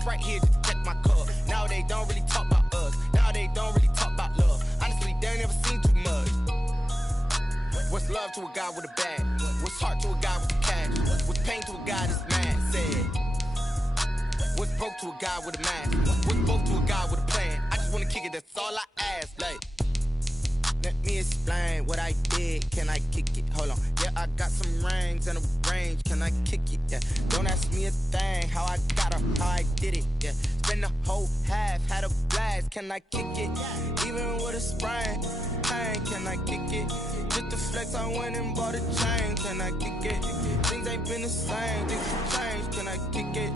just right here to check my cup. Now they don't really talk about us. Now they don't really talk about love. Honestly, they ain't never seen too much. What's love to a guy with a bag? What's heart to a guy with the cash? What's pain to a guy that's mad? Said. What's broke to a guy with a mask? What's broke to a guy with a plan? I just wanna kick it, that's all I ask. Like, let me explain what I did. Can I kick it? Hold on. Yeah, I got some rings and a range. Can I kick it? Yeah. Don't ask me a thing. How I got her, how I did it. Yeah. Spend the whole half, had a blast. Can I kick it? Even with a sprain. Pain, can I kick it? Just the flex, I went and bought a chain. Can I kick it? Things ain't been the same. Things have changed. Can I kick it?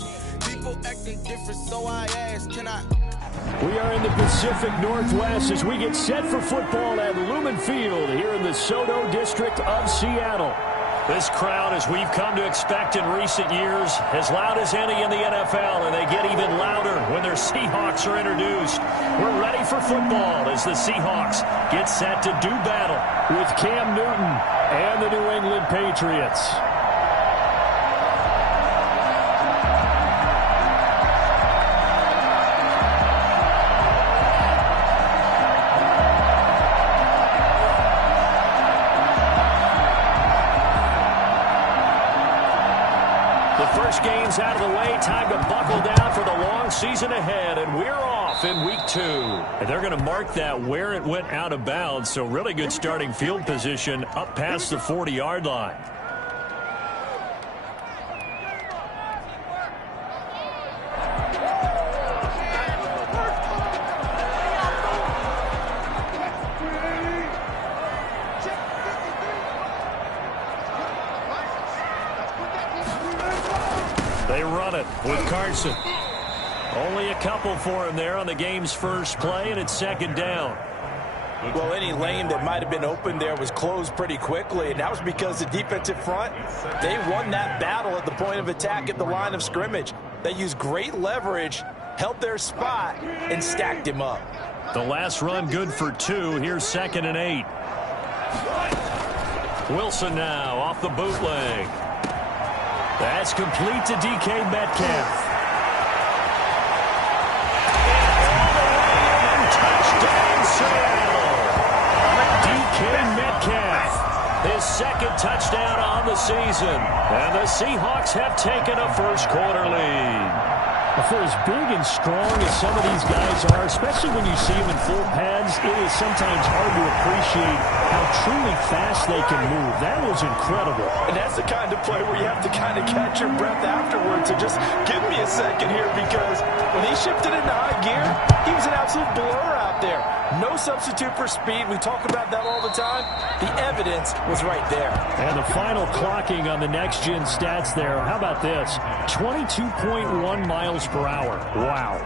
People acting different, so I ask, can I? We are in the Pacific Northwest as we get set for football at Lumen Field here in the SoDo district of Seattle. This crowd, as we've come to expect in recent years, as loud as any in the NFL, and they get even louder when their Seahawks are introduced. We're ready for football as the Seahawks get set to do battle with Cam Newton and the New England Patriots. Games out of the way, time to buckle down for the long season ahead, and we're off in week 2. And they're going to mark that where it went out of bounds, so really good starting field position up past the 40-yard line. They run it with Carson. Only a couple for him there on the game's first play, and it's second down. Well, any lane that might have been open there was closed pretty quickly, and that was because the defensive front, they won that battle at the point of attack at the line of scrimmage. They used great leverage, held their spot, and stacked him up. The last run good for 2. Here's 2nd and 8. Wilson now off the bootleg. That's complete to DK Metcalf. Touchdown, Seattle. DK Metcalf, his second touchdown on the season. And the Seahawks have taken a first-quarter lead. For as big and strong as some of these guys are, especially when you see them in full pads, it is sometimes hard to appreciate how truly fast they can move. That was incredible. And that's the kind of play where you have to kind of catch your breath afterwards. So just give me a second here, because when he shifted into high gear, he was an absolute blur out there. No substitute for speed. We talk about that all the time. The evidence was right there. And the final clocking on the next-gen stats there. How about this? 22.1 miles per hour. Wow.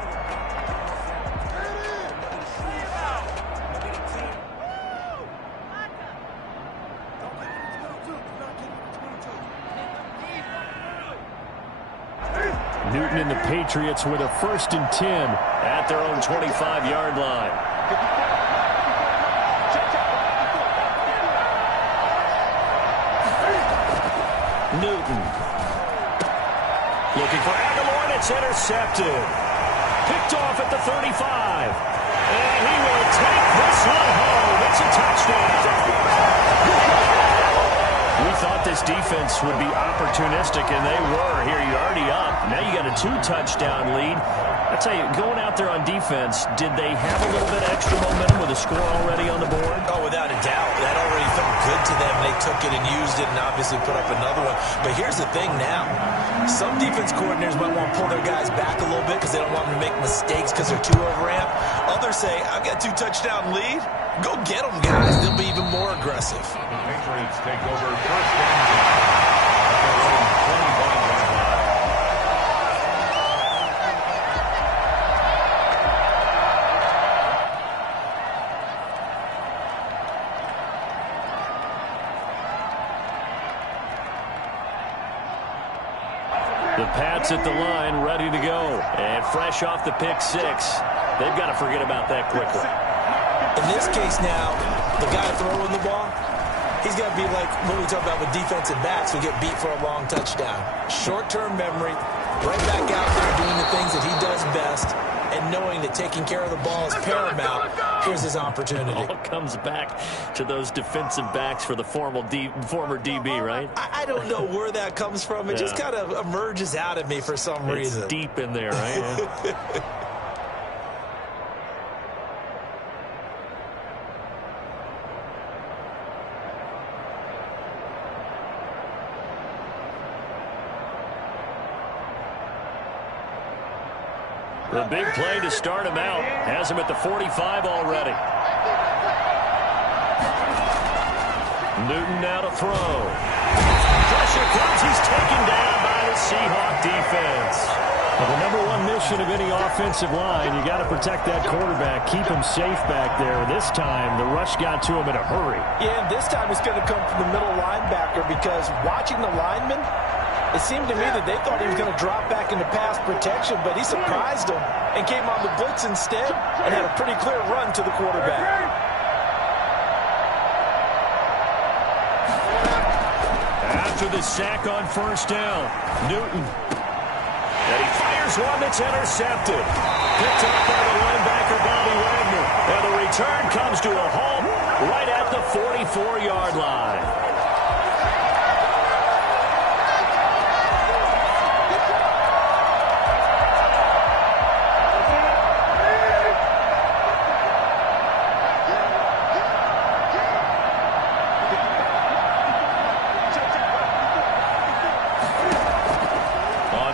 Newton and the Patriots with a 1st and 10 at their own 25-yard line. Newton looking for Aguilar, and it's intercepted. Picked off at the 35. And he will take this one home. It's a touchdown. We thought this defense would be opportunistic, and they were. Here, you're already up. Now you got a 2-touchdown lead. I tell you, going out there on defense, did they have a little bit extra momentum with a score already on the board? Oh, without a doubt. That already felt good to them. They took it and used it and obviously put up another one. But here's the thing now. Some defense coordinators might want to pull their guys back a little bit because they don't want them to make mistakes because they're too overamped. Others say, I've got a 2-touchdown lead. Go get them, guys. They'll be even more aggressive. The Patriots take over first down. The Pats at the line, ready to go. And fresh off the pick 6. They've got to forget about that quickly. In this case now, the guy throwing the ball, he's got to be like what we talk about with defensive backs who get beat for a long touchdown. Short-term memory, Right back out there doing the things that he does best, and knowing that taking care of the ball is paramount. Here's his opportunity. All comes back to those defensive backs for the former DB, right? I don't know where that comes from. It just kind of emerges out of me for some reason. It's deep in there, right? Yeah. The big play to start him out has him at the 45 already. Newton now to throw. Pressure comes. He's taken down by the Seahawk defense. Well, the number one mission of any offensive line, you got to protect that quarterback, keep him safe back there. This time, the rush got to him in a hurry. Yeah, and this time it's going to come from the middle linebacker, because watching the lineman, it seemed to me that they thought he was going to drop back into pass protection, but he surprised them and came on the blitz instead and had a pretty clear run to the quarterback. After the sack on first down, Newton. And he fires one that's intercepted. Picked up by the linebacker, Bobby Wagner. And the return comes to a halt right at the 44-yard line.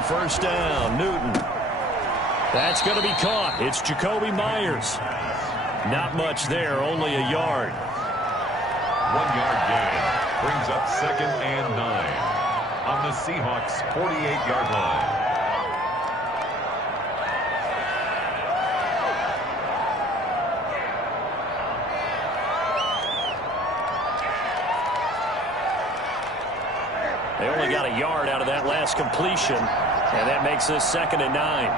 First down, Newton. That's going to be caught. It's Jakobi Meyers. Not much there, only a yard. 1 yard gain brings up 2nd and 9 on the Seahawks' 48-yard line. They only got a yard out of that last completion, and that makes this 2nd and 9.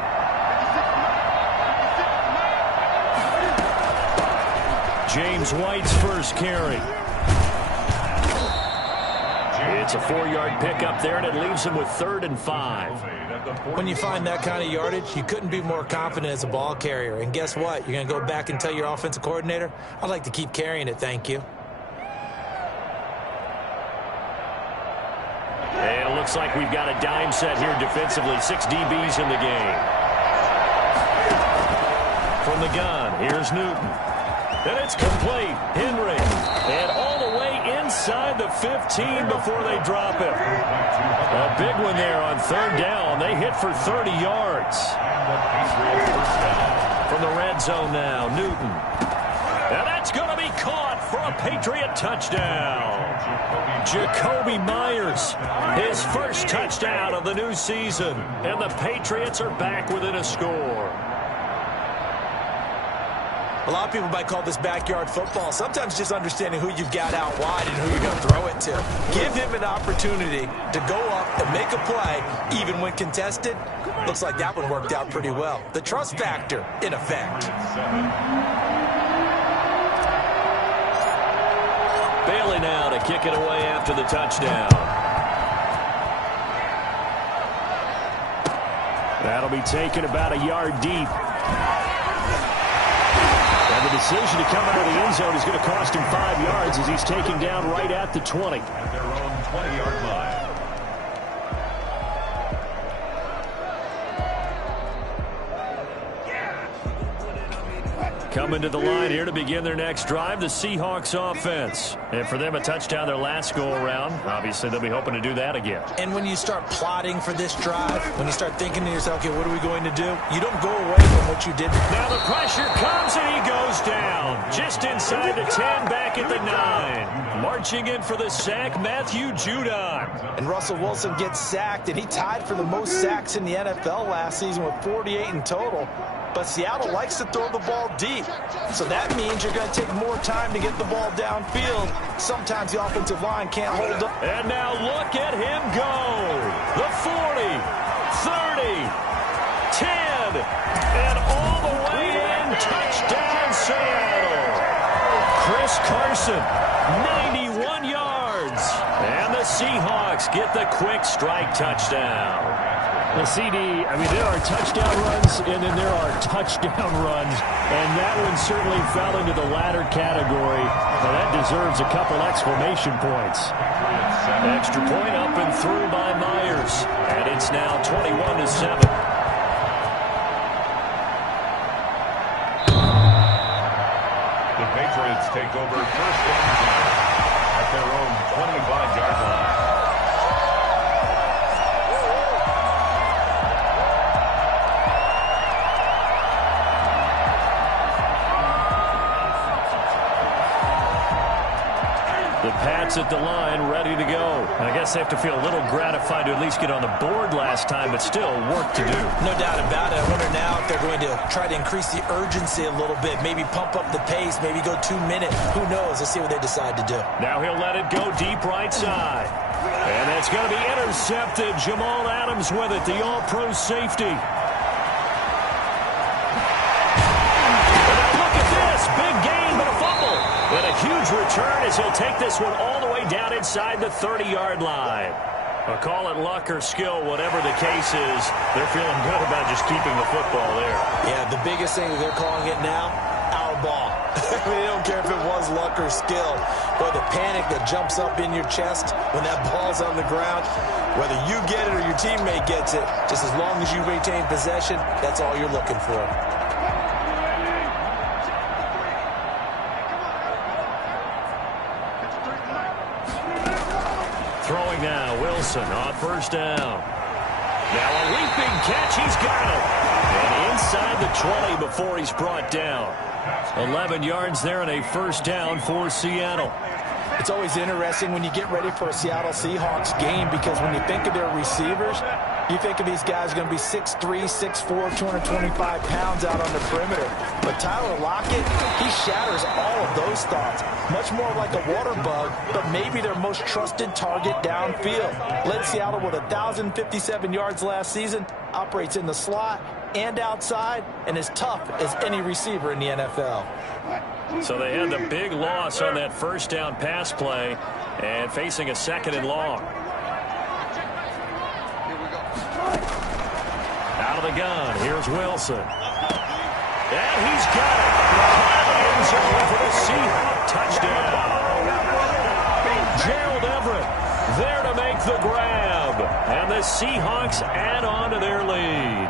James White's first carry. It's a 4-yard pickup there, and it leaves him with 3rd and 5. When you find that kind of yardage, you couldn't be more confident as a ball carrier. And guess what? You're going to go back and tell your offensive coordinator, I'd like to keep carrying it, thank you. And it looks like we've got a dime set here defensively. 6 DBs in the game. From the gun, here's Newton. And it's complete. Henry. And all the way inside the 15 before they drop it. A big one there on 3rd down. They hit for 30 yards. From the red zone now, Newton. And that's going to be caught for a Patriot touchdown. Jakobi Meyers, his first touchdown of the new season. And the Patriots are back within a score. A lot of people might call this backyard football. Sometimes just understanding who you've got out wide and who you're going to throw it to. Give him an opportunity to go up and make a play, even when contested. Looks like that one worked out pretty well. The trust factor, in effect. Bailey now to kick it away after the touchdown. That'll be taken about a yard deep. And the decision to come out of the end zone is going to cost him 5 yards as he's taken down right at the 20. At their own 20-yard line. Coming to the line here to begin their next drive, the Seahawks offense. And for them, a touchdown their last go-around. Obviously, they'll be hoping to do that again. And when you start plotting for this drive, when you start thinking to yourself, okay, what are we going to do? You don't go away from what you did. Now the pressure comes and he goes down. Just inside the 10, back at the 9. Marching in for the sack, Matthew Judon. And Russell Wilson gets sacked, and he tied for the most sacks in the NFL last season with 48 in total. But Seattle likes to throw the ball deep. So that means you're going to take more time to get the ball downfield. Sometimes the offensive line can't hold up. And now look at him go. The 40, 30, 10, and all the way in. Touchdown, Seattle. Chris Carson, 91 yards. And the Seahawks get the quick strike touchdown. The CD, I mean, there are touchdown runs, and then there are touchdown runs, and that one certainly fell into the latter category. Now, that deserves a couple exclamation points. Extra point up and through by Myers, and it's now 21-7. The Patriots take over first and 10 at their own 25-yard line. The Pats at the line, ready to go. And I guess they have to feel a little gratified to at least get on the board last time, but still work to do. No doubt about it. I wonder now if they're going to try to increase the urgency a little bit, maybe pump up the pace, maybe go 2 minutes. Who knows? Let's see what they decide to do. Now he'll let it go deep right side. And that's going to be intercepted. Jamal Adams with it, the all-pro safety. And a huge return as he'll take this one all the way down inside the 30-yard line. I'll call it luck or skill, whatever the case is. They're feeling good about just keeping the football there. Yeah, the biggest thing that they're calling it now, our ball. I mean, they don't care if it was luck or skill. But the panic that jumps up in your chest when that ball's on the ground, whether you get it or your teammate gets it, just as long as you retain possession, that's all you're looking for. Throwing now, Wilson on first down. Now a leaping catch, he's got it. And inside the 20 before he's brought down. 11 yards there and a first down for Seattle. It's always interesting when you get ready for a Seattle Seahawks game because when you think of their receivers, you think of these guys going to be 6'3", 6'4", 225 pounds out on the perimeter. But Tyler Lockett, he shatters all of those thoughts. Much more like a water bug, but maybe their most trusted target downfield. Led Seattle with 1,057 yards last season, operates in the slot and outside, and is tough as any receiver in the NFL. So they had the big loss on that first down pass play and facing a second and long. Out of the gun, here's Wilson. And he's got it. End zone for the Seahawks touchdown. Gerald Everett there to make the grab. And the Seahawks add on to their lead.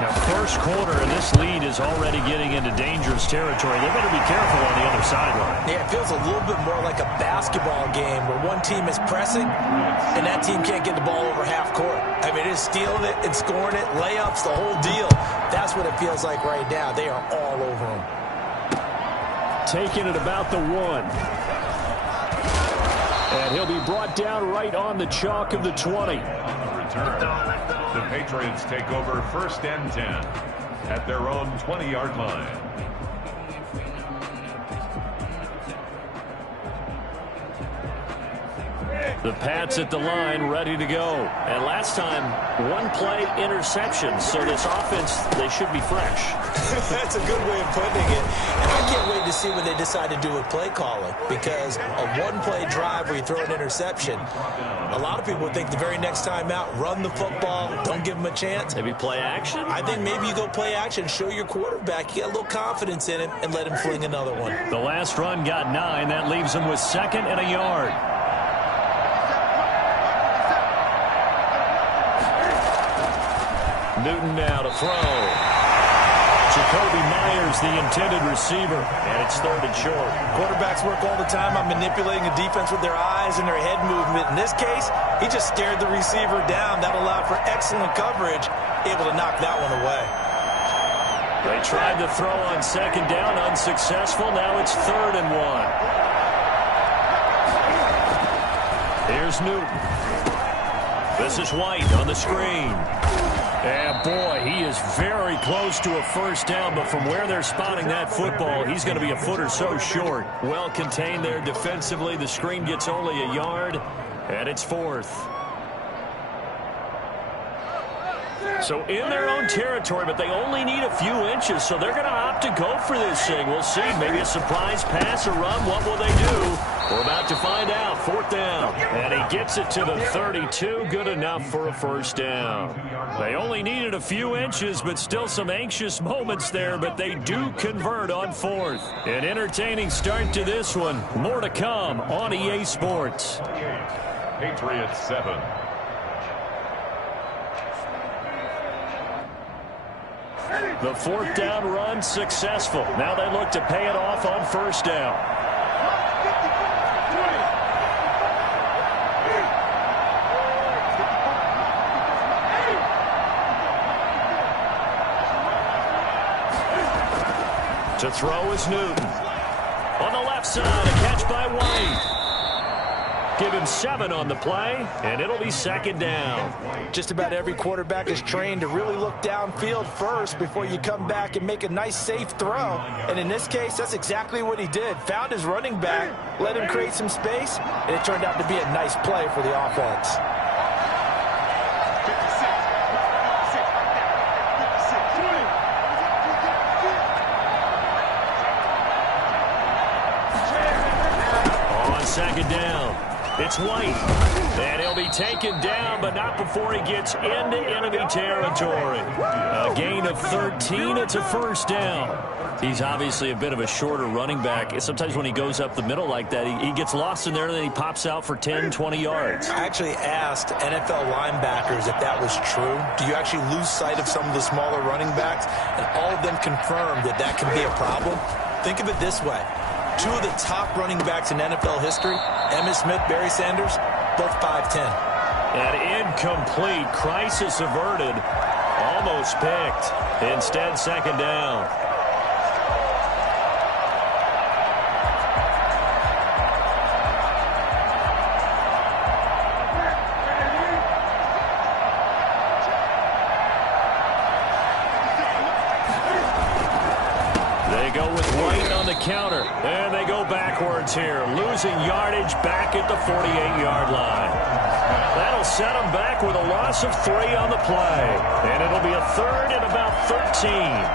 Now, first quarter, and this lead is already getting into dangerous territory. They better be careful on the other sideline. Yeah, it feels a little bit more like a basketball game where one team is pressing and that team can't get the ball over half court. I mean, it is stealing it and scoring it, layups, the whole deal. That's what it feels like right now. They are all over them. Taking it about the 1. And he'll be brought down right on the chalk of the 20. Return. The Patriots take over first and 10 at their own 20-yard line. The Pats at the line, ready to go. And last time, one play interception. So this offense, they should be fresh. That's a good way of putting it. And I can't wait to see what they decide to do with play calling. Because a one-play drive where you throw an interception, a lot of people think the very next time out, run the football, don't give them a chance. Maybe play action? I think maybe you go play action, show your quarterback, you get a little confidence in him, and let him fling another one. The last run got 9. That leaves him with 2nd and a yard. Newton now to throw. Jacoby Myers, the intended receiver, and it's 3rd and short. Quarterbacks work all the time on manipulating a defense with their eyes and their head movement. In this case, he just stared the receiver down. That allowed for excellent coverage, able to knock that one away. They tried to throw on 2nd down, unsuccessful. Now it's 3rd and 1. Here's Newton. This is White on the screen. And boy, he is very close to a first down, but from where they're spotting that football, he's going to be a foot or so short. Well contained there defensively. The screen gets only a yard, and it's 4th. So in their own territory, but they only need a few inches, so they're going to opt to go for this thing. We'll see. Maybe a surprise pass or run. What will they do? We're about to find out. 4th down. And he gets it to the 32. Good enough for a first down. They only needed a few inches, but still some anxious moments there. But they do convert on 4th. An entertaining start to this one. More to come on EA Sports. Patriots 7. The 4th down run successful. Now they look to pay it off on first down. To throw is Newton. On the left side, a catch by White. Give him 7 on the play, and it'll be 2nd down. Just about every quarterback is trained to really look downfield first before you come back and make a nice, safe throw. And in this case, that's exactly what he did. Found his running back, let him create some space, and it turned out to be a nice play for the offense. On 2nd down, it's White. And he'll be taken down, but not before he gets into enemy territory. A gain of 13. It's a first down. He's obviously a bit of a shorter running back. Sometimes when he goes up the middle like that, he gets lost in there, and then he pops out for 10, 20 yards. I actually asked NFL linebackers if that was true. Do you actually lose sight of some of the smaller running backs? And all of them confirmed that that can be a problem. Think of it this way. 2 of the top running backs in NFL history, Emmitt Smith, Barry Sanders, both 5'10". An incomplete, crisis averted, almost picked. Instead, 2nd down. They go with White on the counter, and they go backwards here, losing yardage back at the 48-yard line. That'll set them back with a loss of 3 on the play, and it'll be a 3rd and about 13.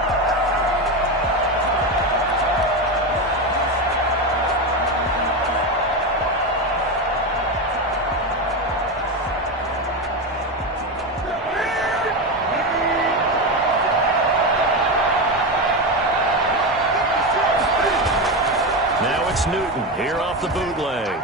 Newton here off the bootleg. And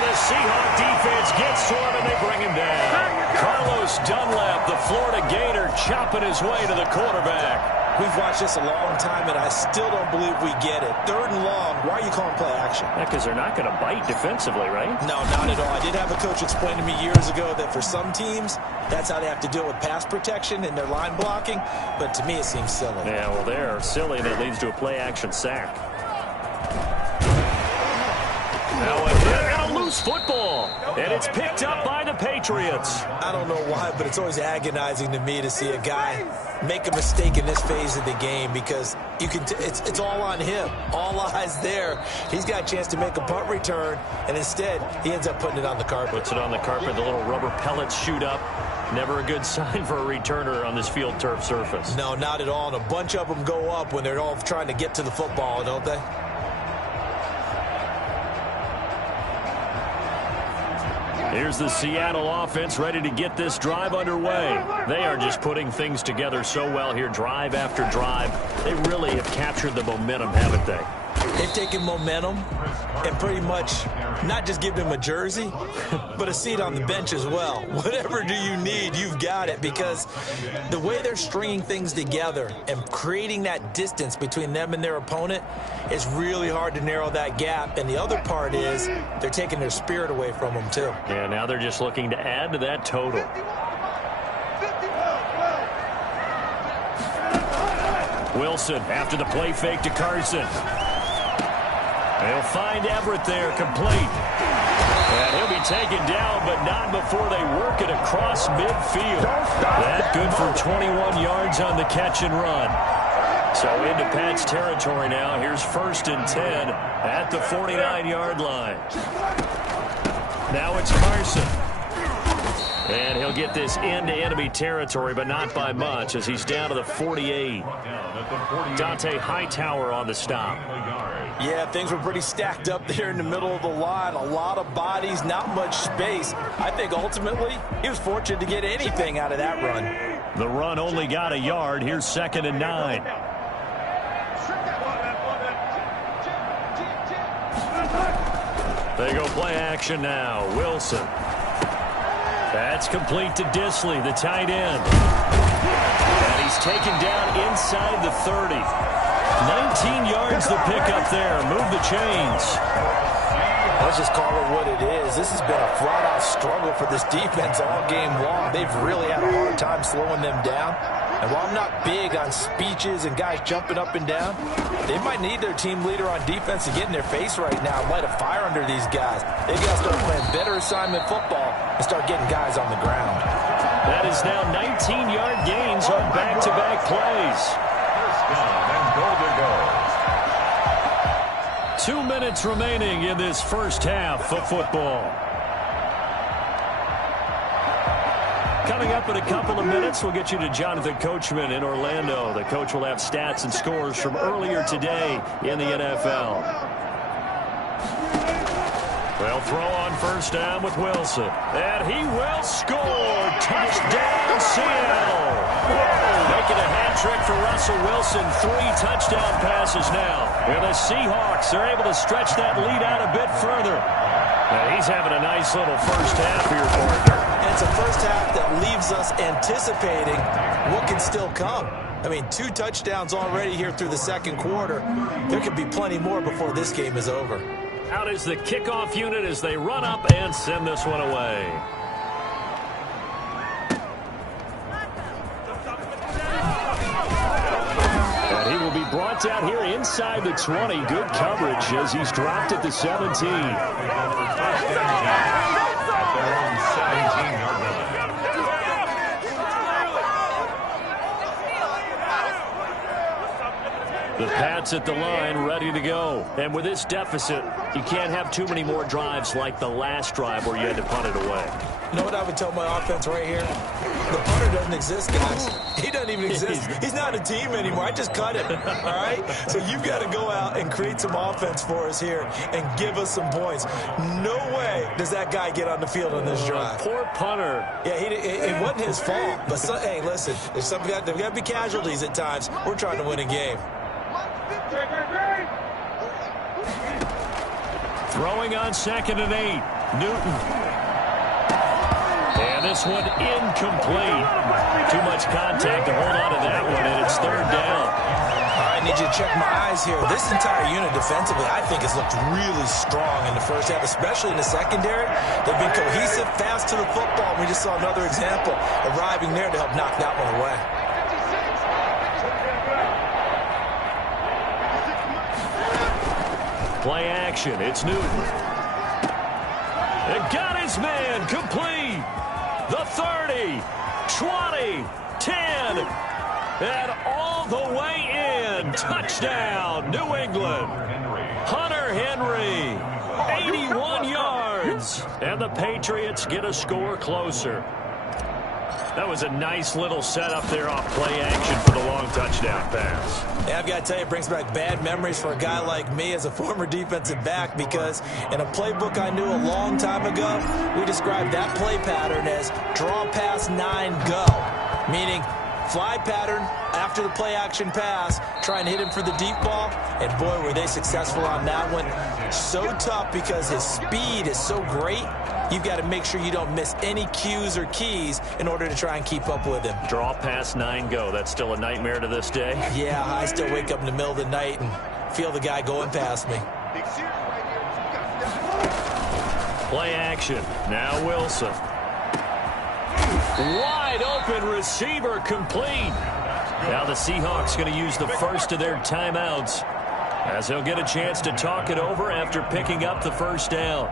the Seahawk defense gets to him, and they bring him down. Carlos Dunlap, the Florida Gator, chopping his way to the quarterback. We've watched this a long time, and I still don't believe we get it. 3rd and long, why are you calling play action? Because they're not going to bite defensively, right? No, not at all. I did have a coach explain to me years ago that for some teams, that's how they have to deal with pass protection and their line blocking. But to me, it seems silly. Yeah, well, they're silly, and it leads to a play-action sack. Now a hit and a loose football, and it's picked up by the Patriots. I don't know why, but it's always agonizing to me to see a guy make a mistake in this phase of the game, because you can it's all on him. All eyes there. He's got a chance to make a punt return, and instead he ends up putting it on the carpet. Puts it on the carpet. The little rubber pellets shoot up. Never a good sign for a returner on this field turf surface. No, not at all. And a bunch of them go up when they're all trying to get to the football, don't they? Here's the Seattle offense ready to get this drive underway. They are just putting things together so well here, drive after drive. They really have captured the momentum, haven't they? They've taken momentum and pretty much not just give them a jersey, but a seat on the bench as well. Whatever do you need, you've got it, because the way they're stringing things together and creating that distance between them and their opponent is really hard to narrow that gap. And the other part is they're taking their spirit away from them, too. Yeah, now they're just looking to add to that total. Wilson after the play fake to Carson. They'll find Everett there, complete. And he'll be taken down, but not before they work it across midfield. That good for 21 yards on the catch and run. So into Pat's territory now. Here's 1st and 10 at the 49-yard line. Now it's Carson. And he'll get this into enemy territory, but not by much, as he's down to the 48. Dante Hightower on the stop. Yeah, things were pretty stacked up there in the middle of the line. A lot of bodies, not much space. I think ultimately he was fortunate to get anything out of that run. The run only got a yard. Here's 2nd and 9. They go play action now. Wilson. That's complete to Dissly, the tight end. And he's taken down inside the 30. 19 yards the pickup there. Move the chains. Let's just call it what it is. This has been a flat-out struggle for this defense all game long. They've really had a hard time slowing them down. And while I'm not big on speeches and guys jumping up and down, they might need their team leader on defense to get in their face right now and light a fire under these guys. They've got to start playing better assignment football and start getting guys on the ground. That is now 19-yard gains on back-to-back plays. And goal to go. 2 minutes remaining in this first half of football. Coming up in a couple of minutes, we'll get you to Jonathan Coachman in Orlando. The coach will have stats and scores from earlier today in the NFL. They'll throw on first down with Wilson. And he will score. Touchdown, Seattle. Making a hat trick for Russell Wilson. 3 touchdown passes now. And the Seahawks are able to stretch that lead out a bit further. And he's having a nice little first half here, partner. And it's a first half that leaves us anticipating what can still come. I mean, 2 touchdowns already here through the second quarter. There could be plenty more before this game is over. Out is the kickoff unit as they run up and send this one away. And he will be brought down here inside the 20. Good coverage as he's dropped at the 17. The Pats at the line, ready to go. And with this deficit, you can't have too many more drives like the last drive where you had to punt it away. You know what I would tell my offense right here? The punter doesn't exist, guys. He doesn't even exist. He's not a team anymore. I just cut him, all right? So you've got to go out and create some offense for us here and give us some points. No way does that guy get on the field on this drive. Poor punter. Yeah, it wasn't his fault. But, hey, listen, there's got to be casualties at times. We're trying to win a game. Throwing on 2nd and 8. Newton. And this one incomplete. Too much contact to hold on to that one, and it's 3rd down. I need you to check my eyes here. This entire unit defensively, I think, has looked really strong in the first half, especially in the secondary. They've been cohesive, fast to the football. We just saw another example arriving there to help knock that one away. Play action. It's Newton. And got his man complete. The 30, 20, 10, and all the way in. Touchdown, New England. Hunter Henry, 81 yards. And the Patriots get a score closer. That was a nice little setup there off play action for the long touchdown pass. Yeah, I've got to tell you, it brings back bad memories for a guy like me as a former defensive back, because in a playbook I knew a long time ago, we described that play pattern as draw pass 9 go, meaning fly pattern after the play action pass, try and hit him for the deep ball, and boy, were they successful on that one. So tough because his speed is so great. You've got to make sure you don't miss any cues or keys in order to try and keep up with him. Draw pass 9 go. That's still a nightmare to this day. Yeah, I still wake up in the middle of the night and feel the guy going past me. Play action. Now Wilson. Wide open receiver complete. Now the Seahawks going to use the first of their timeouts as they'll get a chance to talk it over after picking up the first down.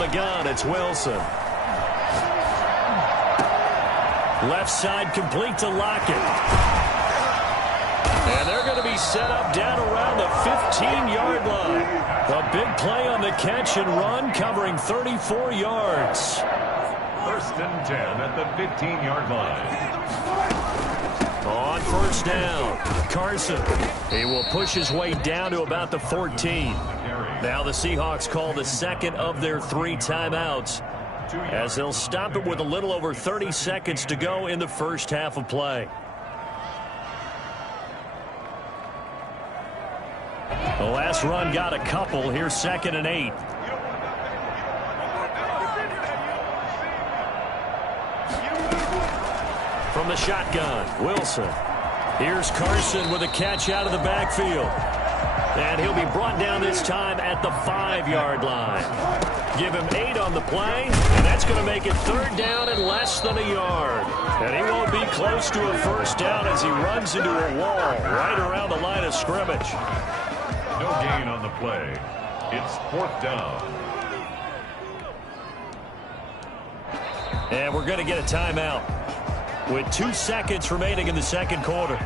the gun, it's Wilson. Left side complete to Lockett. And they're going to be set up down around the 15-yard line. A big play on the catch and run, covering 34 yards. 1st and 10 at the 15-yard line. On first down, Carson. He will push his way down to about the 14. Now the Seahawks call the second of their 3 timeouts, as they'll stop it with a little over 30 seconds to go in the first half of play. The last run got a couple. Here's 2nd and 8. From the shotgun, Wilson. Here's Carson with a catch out of the backfield. And he'll be brought down this time at the 5-yard line. Give him 8 on the play, and that's going to make it 3rd down and less than a yard. And he won't be close to a first down as he runs into a wall right around the line of scrimmage. No gain on the play. It's 4th down. And we're going to get a timeout with 2 seconds remaining in the second quarter.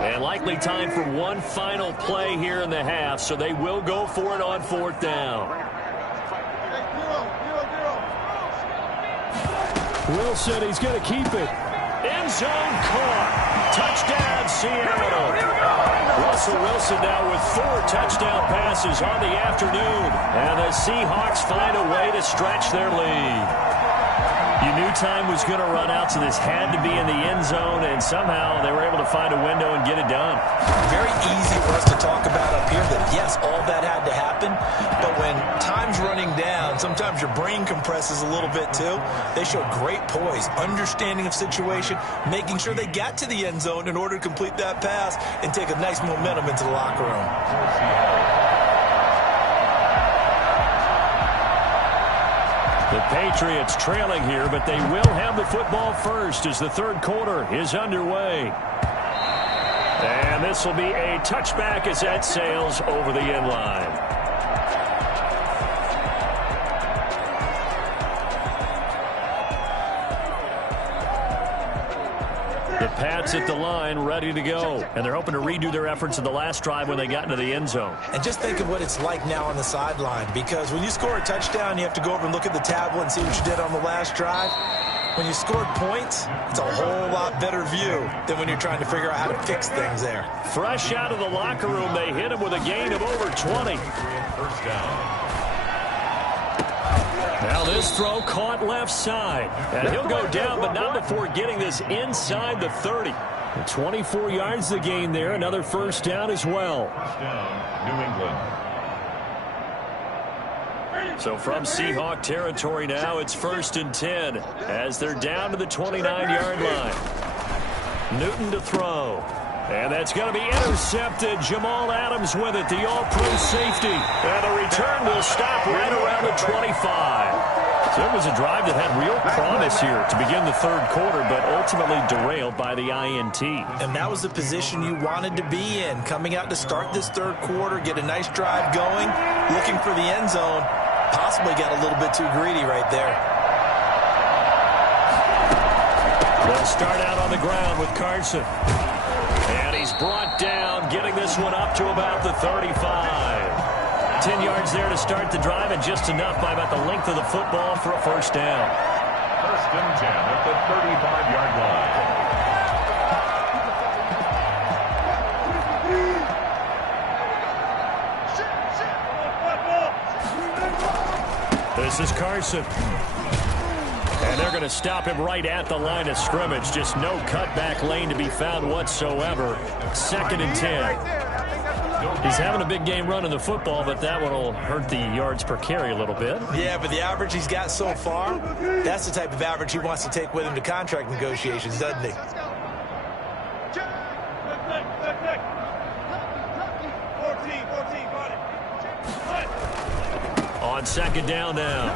And likely time for one final play here in the half, so they will go for it on 4th down. Wilson, he's going to keep it. End zone caught. Touchdown, Seattle. Russell Wilson now with 4 touchdown passes on the afternoon. And the Seahawks find a way to stretch their lead. You knew time was going to run out, so this had to be in the end zone, and somehow they were able to find a window and get it done. Very easy for us to talk about up here that, yes, all that had to happen, but when time's running down, sometimes your brain compresses a little bit too. They showed great poise, understanding of situation, making sure they got to the end zone in order to complete that pass and take a nice momentum into the locker room. The Patriots trailing here, but they will have the football first as the third quarter is underway. And this will be a touchback as that sails over the end line. The Pats at the line, ready to go. And they're hoping to redo their efforts in the last drive when they got into the end zone. And just think of what it's like now on the sideline, because when you score a touchdown, you have to go over and look at the tablet and see what you did on the last drive. When you scored points, it's a whole lot better view than when you're trying to figure out how to fix things there. Fresh out of the locker room, they hit him with a gain of over 20. First down. Now this throw caught left side. And he'll go down, but not before getting this inside the 30. 24 yards the gain there. Another first down as well. First down, New England. So from Seahawk territory now, it's 1st and 10 as they're down to the 29-yard line. Newton to throw. And that's going to be intercepted. Jamal Adams with it, the all-pro safety. And the return will stop right around the 25. So it was a drive that had real promise here to begin the third quarter, but ultimately derailed by the INT. And that was the position you wanted to be in, coming out to start this third quarter, get a nice drive going, looking for the end zone. Possibly got a little bit too greedy right there. They'll start out on the ground with Carson. And he's brought down, getting this one up to about the 35. 10 yards there to start the drive, and just enough by about the length of the football for a first down. 1st and 10 at the 35-yard line. This is Carson. And they're going to stop him right at the line of scrimmage. Just no cutback lane to be found whatsoever. 2nd and 10. He's having a big game running the football, but that one will hurt the yards per carry a little bit. Yeah, but the average he's got so far, that's the type of average he wants to take with him to contract negotiations, doesn't he? On second down now,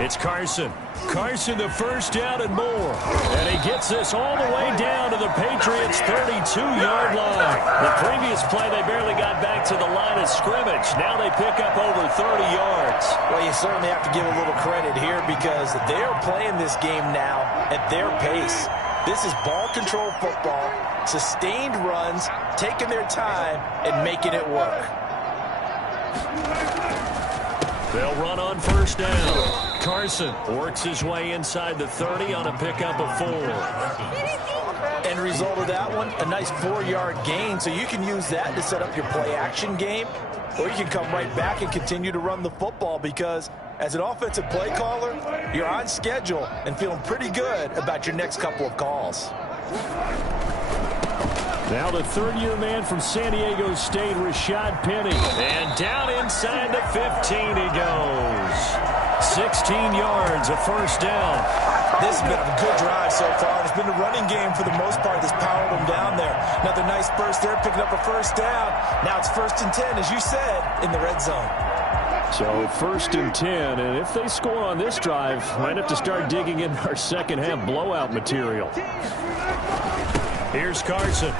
it's Carson. Carson, the first down and more. And he gets this all the way down to the Patriots' 32-yard line. The previous play, they barely got back to the line of scrimmage. Now they pick up over 30 yards. Well, you certainly have to give a little credit here because they're playing this game now at their pace. This is ball control football, sustained runs, taking their time, and making it work. They'll run on first down. Carson works his way inside the 30 on a pickup of 4. End result of that one, a nice 4-yard gain, so you can use that to set up your play-action game, or you can come right back and continue to run the football because as an offensive play caller, you're on schedule and feeling pretty good about your next couple of calls. Now the third-year man from San Diego State, Rashad Penny. And down inside the 15 he goes. 16 yards, a first down. This has been a good drive so far. It's been the running game for the most part that's powered them down there. Another nice burst there, picking up a first down. Now it's 1st and 10, as you said, in the red zone. So 1st and 10, and if they score on this drive, might have to start digging in our second-half blowout material. Here's Carson.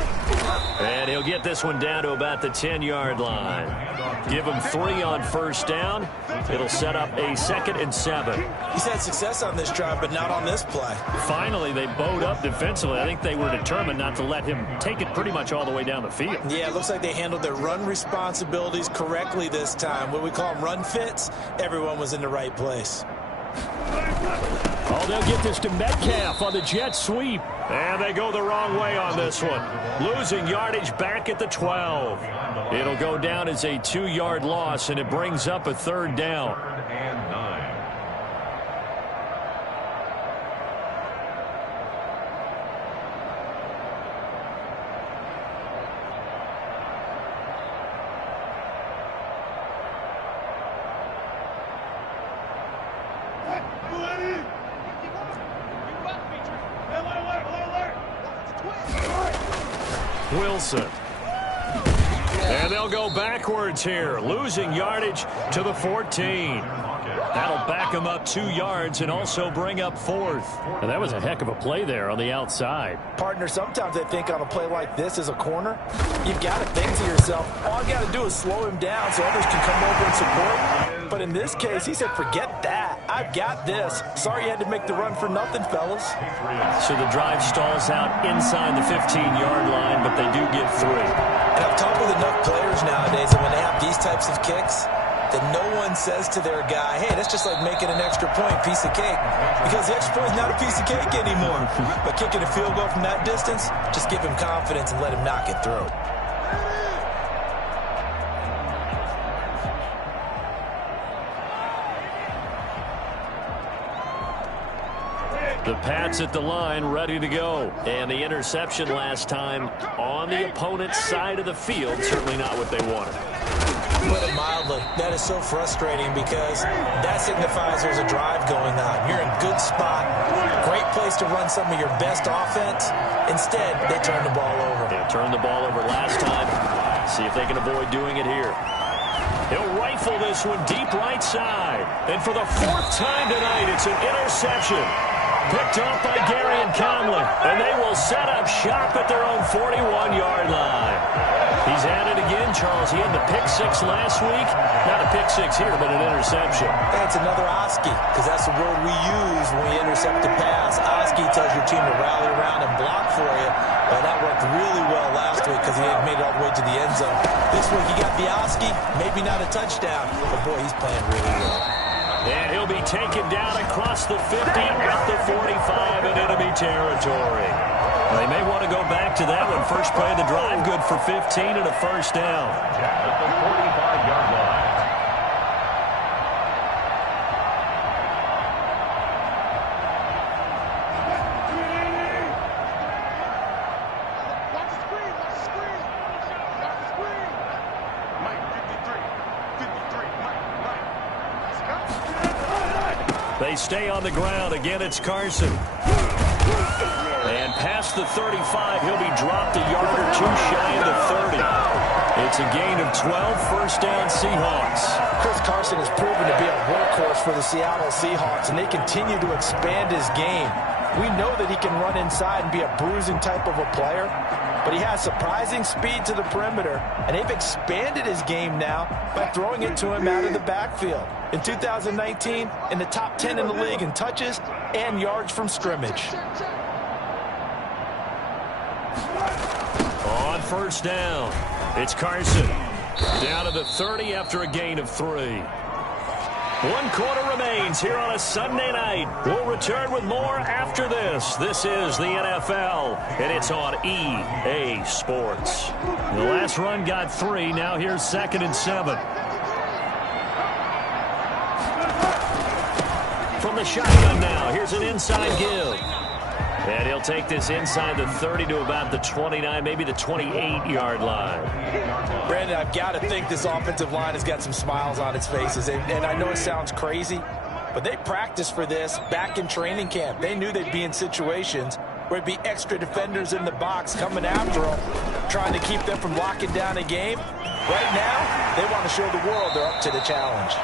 And he'll get this one down to about the 10-yard line. Give him 3 on first down. It'll set up a 2nd and 7. He's had success on this drive, but not on this play. Finally, they bowed up defensively. I think they were determined not to let him take it pretty much all the way down the field. Yeah, it looks like they handled their run responsibilities correctly this time. What we call them run fits, everyone was in the right place. Oh, they'll get this to Metcalf on the jet sweep. And they go the wrong way on this one. Losing yardage back at the 12. It'll go down as a 2-yard loss, and it brings up a 3rd down. And 9. Wilson. And they'll go backwards here, losing yardage to the 14. That'll back them up 2 yards and also bring up 4th. And that was a heck of a play there on the outside. Partner, sometimes I think on a play like this as a corner, you've got to think to yourself, all I got to do is slow him down so others can come over and support. But in this case, he said, forget that. I've got this. Sorry you had to make the run for nothing, fellas. So the drive stalls out inside the 15-yard line, but they do get 3. And I've talked with enough players nowadays that when they have these types of kicks, that no one says to their guy, hey, that's just like making an extra point, piece of cake. Because the extra point is not a piece of cake anymore. But kicking a field goal from that distance, just give him confidence and let him knock it through. The Pats at the line, ready to go. And the interception last time on the opponent's side of the field, certainly not what they wanted. Put it mildly, that is so frustrating because that signifies there's a drive going on. You're in good spot, great place to run some of your best offense. Instead, they turn the ball over. They turned the ball over last time. See if they can avoid doing it here. He'll rifle this one deep right side. And for the 4th time tonight, it's an interception. Picked off by Gary and Conley. And they will set up shop at their own 41-yard line. He's at it again, Charles. He had the pick 6 last week. Not a pick 6 here, but an interception. That's another Oski, because that's the word we use when we intercept a pass. Oski tells your team to rally around and block for you. Well, that worked really well last week because he had made it all the way to the end zone. This week he got the Oski, maybe not a touchdown, but boy, he's playing really well. And he'll be taken down across the 50 at the 45 in enemy territory. They may want to go back to that one. First play of the drive, good for 15 and a first down. At the 45-yard line. They stay on the ground. Again, it's Carson. And past the 35, he'll be dropped a yard or two shy of the 30. It's a gain of 12, first down Seahawks. Chris Carson has proven to be a workhorse for the Seattle Seahawks, and they continue to expand his game. We know that he can run inside and be a bruising type of a player, but he has surprising speed to the perimeter, and they've expanded his game now by throwing it to him out of the backfield. In 2019, in the top 10 in the league in touches and yards from scrimmage. On first down, it's Carson. Down to the 30 after a gain of 3. 1 quarter remains here on a Sunday night. We'll return with more after this. This is the NFL, and it's on EA Sports. The last run got 3. Now here's 2nd and 7. From the shotgun now, here's an inside give. And he'll take this inside the 30 to about the 29, maybe the 28-yard line. Brandon, I've got to think this offensive line has got some smiles on its faces. And I know it sounds crazy, but they practiced for this back in training camp. They knew they'd be in situations where it'd be extra defenders in the box coming after them, trying to keep them from locking down a game. Right now, they want to show the world they're up to the challenge.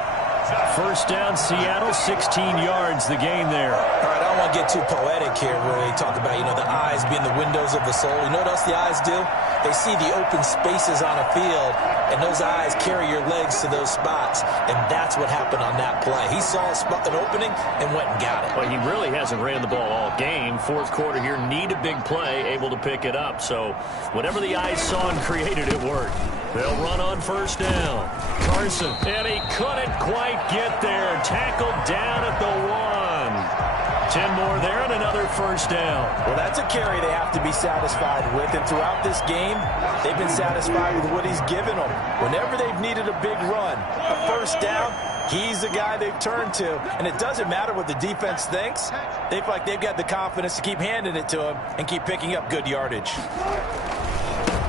First down, Seattle, 16 yards, the gain there. All right, I don't want to get too poetic here where they talk about, the eyes being the windows of the soul. You know what else the eyes do? They see the open spaces on a field, and those eyes carry your legs to those spots, and that's what happened on that play. He saw an opening and went and got it. Well, he really hasn't ran the ball all game. Fourth quarter here, need a big play, able to pick it up. So whatever the eyes saw and created, it worked. They'll run on first down. Carson, and he couldn't quite get there. Tackled down at the 1. 10 more there and another first down. Well, that's a carry they have to be satisfied with. And throughout this game, they've been satisfied with what he's given them. Whenever they've needed a big run, a first down, he's the guy they've turned to. And it doesn't matter what the defense thinks. They feel like they've got the confidence to keep handing it to him and keep picking up good yardage.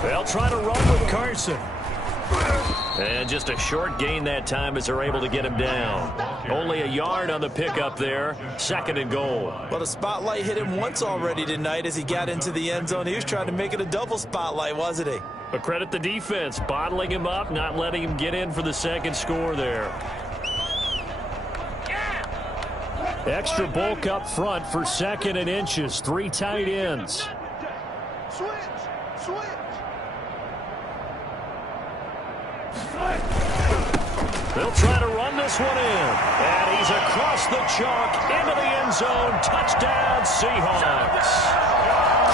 They'll try to run with Carson. And just a short gain that time as they're able to get him down. Only a yard on the pickup there. 2nd and goal. Well, the spotlight hit him once already tonight as he got into the end zone. He was trying to make it a double spotlight, wasn't he? But credit the defense, bottling him up, not letting him get in for the second score there. Extra bulk up front for 2nd and inches. 3 tight ends. Switch. They'll try to run this one in. And he's across the chalk into the end zone. Touchdown, Seahawks.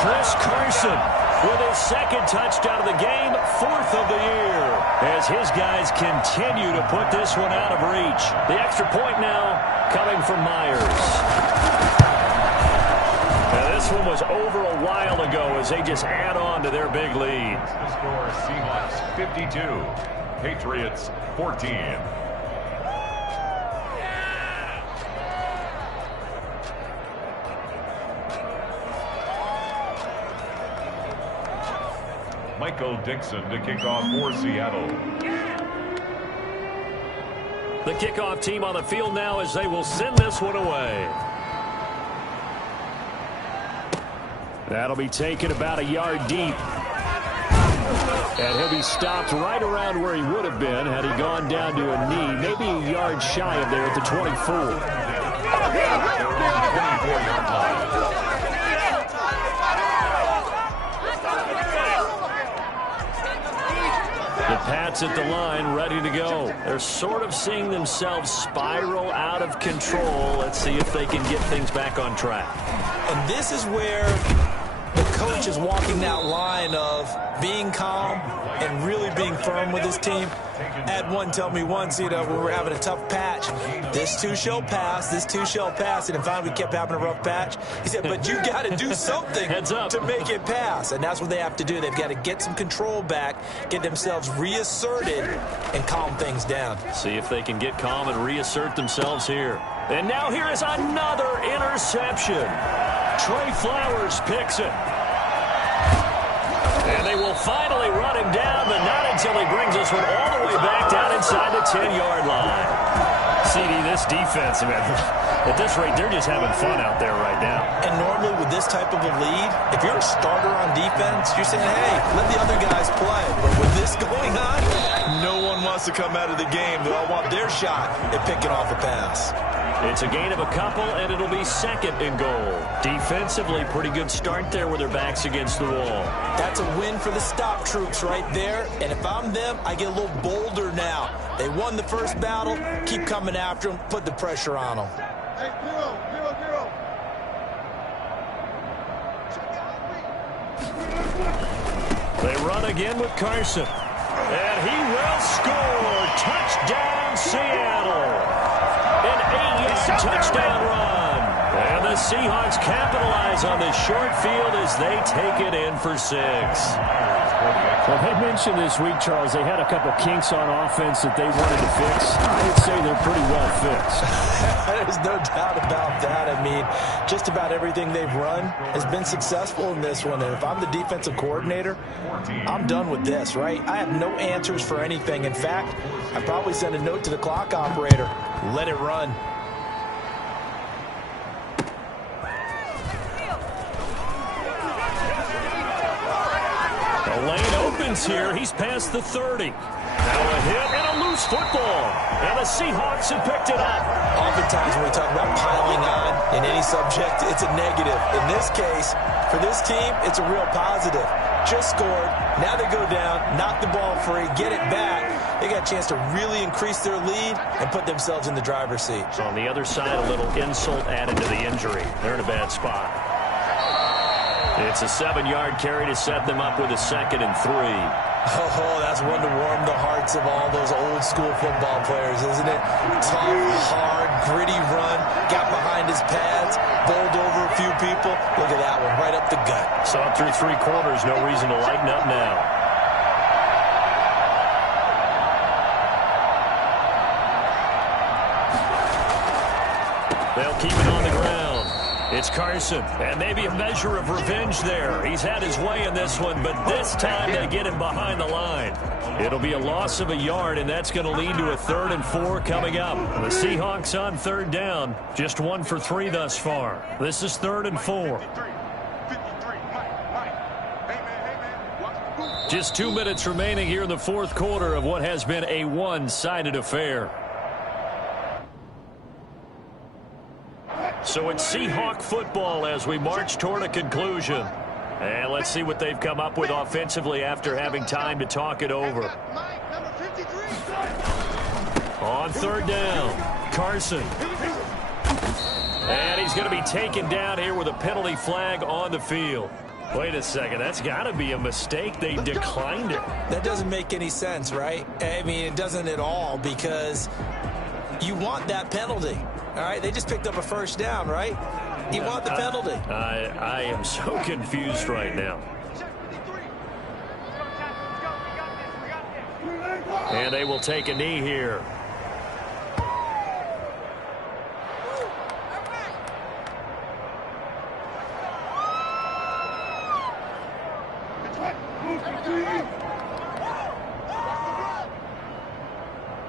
Chris Carson with his 2nd touchdown of the game, 4th of the year, as his guys continue to put this one out of reach. The extra point now coming from Myers. Now this one was over a while ago as they just add on to their big lead. The score, Seahawks 52, Patriots 14. Michael Dixon to kick off for Seattle. The kickoff team on the field now as they will send this one away. That'll be taken about a yard deep. And he'll be stopped right around where he would have been had he gone down to a knee, maybe a yard shy of there at the 24. 24-yard line. The Pats at the line, ready to go. They're sort of seeing themselves spiral out of control. Let's see if they can get things back on track. And this is where the coach is walking that line of being calm and really being firm with his team. Had one tell me once, when we were having a tough patch, this too shall pass, this too shall pass. And finally we kept having a rough patch. He said, but you got to do something to make it pass. And that's what they have to do. They've got to get some control back, get themselves reasserted, and calm things down. See if they can get calm and reassert themselves here. And now here is another interception. Trey Flowers picks it. And they will finally run him down, but not until he brings this one all the way back down inside the 10-yard line. CD, this defense, man, at this rate, they're just having fun out there right now. And normally with this type of a lead, if you're a starter on defense, you're saying, hey, let the other guys play. But with this going on, no one wants to come out of the game. They all want their shot at picking off a pass. It's a gain of a couple, and it'll be second and goal. Defensively, pretty good start there with their backs against the wall. That's a win for the stop troops right there. And if I'm them, I get a little bolder now. They won the first battle. Keep coming after them. Put the pressure on them. Hey, 0-0-0. They run again with Carson. And he will score. Touchdown, Seattle. An 8-yard touchdown run. And the Seahawks capitalize on this short field as they take it in for 6. Well, they mentioned this week, Charles, they had a couple kinks on offense that they wanted to fix. I would say they're pretty well fixed. There's no doubt about that. I mean, just about everything they've run has been successful in this one. And if I'm the defensive coordinator, I'm done with this, right? I have no answers for anything. In fact, I'd probably send a note to the clock operator. Let it run. The lane opens here. He's past the 30. Now a hit and a loose football. And the Seahawks have picked it up. Oftentimes when we talk about piling on in any subject, it's a negative. In this case, for this team, it's a real positive. Just scored. Now they go down, knock the ball free, get it back. They got a chance to really increase their lead and put themselves in the driver's seat. So on the other side, a little insult added to the injury. They're in a bad spot. It's a 7-yard carry to set them up with a 2nd and 3. Oh, that's one to warm the hearts of all those old school football players, isn't it? Tough, hard, gritty run, got behind his pads, bowled over a few people. Look at that one, right up the gut. Saw it through 3 quarters, no reason to lighten up now. They'll keep it on the ground. It's Carson, and maybe a measure of revenge there. He's had his way in this one, but this time they get him behind the line. It'll be a loss of a yard, and that's going to lead to a 3rd and 4 coming up. The Seahawks on 3rd down, just 1 for 3 thus far. This is 3rd and 4. Just 2 minutes remaining here in the 4th quarter of what has been a one-sided affair. So it's Seahawk football as we march toward a conclusion. And let's see what they've come up with offensively after having time to talk it over. On 3rd down, Carson. And he's going to be taken down here with a penalty flag on the field. Wait a second, that's got to be a mistake. They declined it. That doesn't make any sense, right? I mean, it doesn't at all, because you want that penalty. All right, they just picked up a 1st down, right? You want the penalty. I am so confused right now. And they will take a knee here.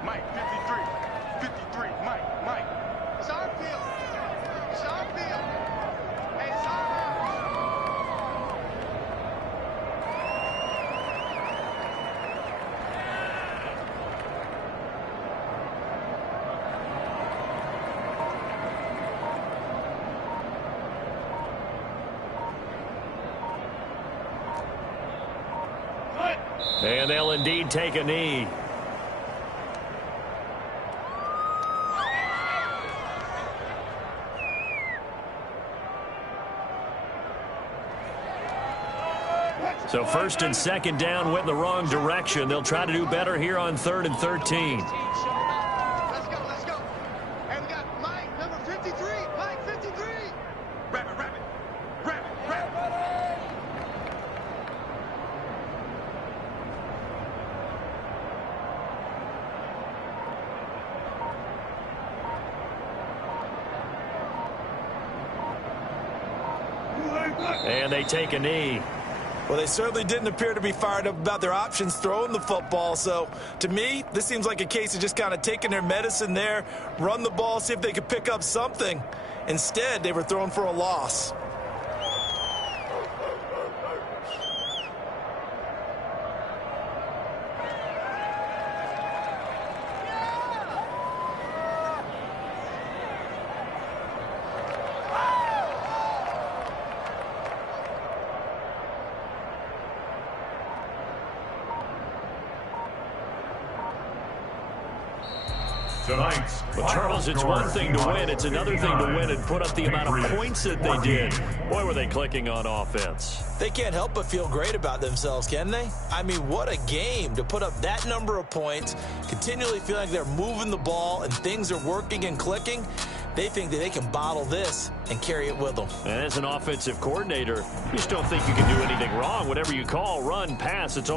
Mike, 53, Mike. It's our field. Hey, it's our And they'll indeed take a knee. So 1st and 2nd down went in the wrong direction. They'll try to do better here on 3rd and 13. Let's go. And we got Mike, number 53. Mike, 53. Rabbit. And they take a knee. Well, they certainly didn't appear to be fired up about their options throwing the football. So, to me, this seems like a case of just kind of taking their medicine there, run the ball, see if they could pick up something. Instead, they were throwing for a loss. Tonight's Well, Charles, it's one thing to win. It's another thing to win and put up the amount of points that they did. Boy, were they clicking on offense. They can't help but feel great about themselves, can they? I mean, what a game to put up that number of points, continually feeling like they're moving the ball and things are working and clicking. They think that they can bottle this and carry it with them. And as an offensive coordinator, you just don't think you can do anything wrong. Whatever you call, run, pass, it's all